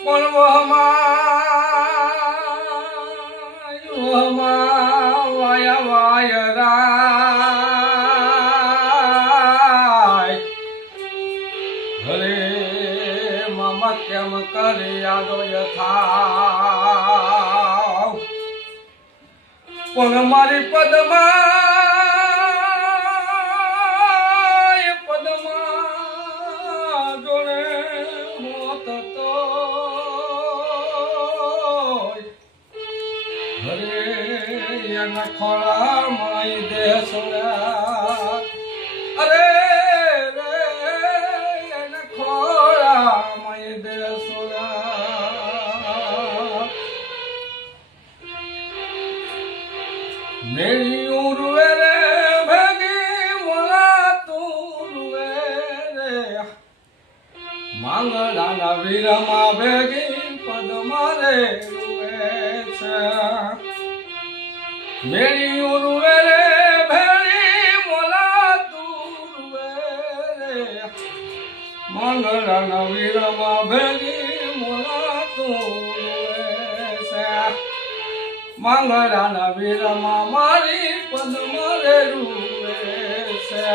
પણ વહમાં વાયા વાયરાય હરે મામા કેમ કરે યાદો યથા પણ મારી પદમાં જોડે મોત તો હરે એના ખોળામાં દેહ સોળા અરે રે એના ખોળામાં દેહ સોળા મેરી ઉર્વે રે ભેગી મોલા તું રે માંગડાના વીરમાં ભેગી પદમાં રે રૂવે છે મેરી ઉર્વે રે ભેગી મોલા તું રે માંગડાના વીરમાં ભેગી મોલા તું છે માંગડાના વીરમાં મારી પદમાં રે રૂવે છે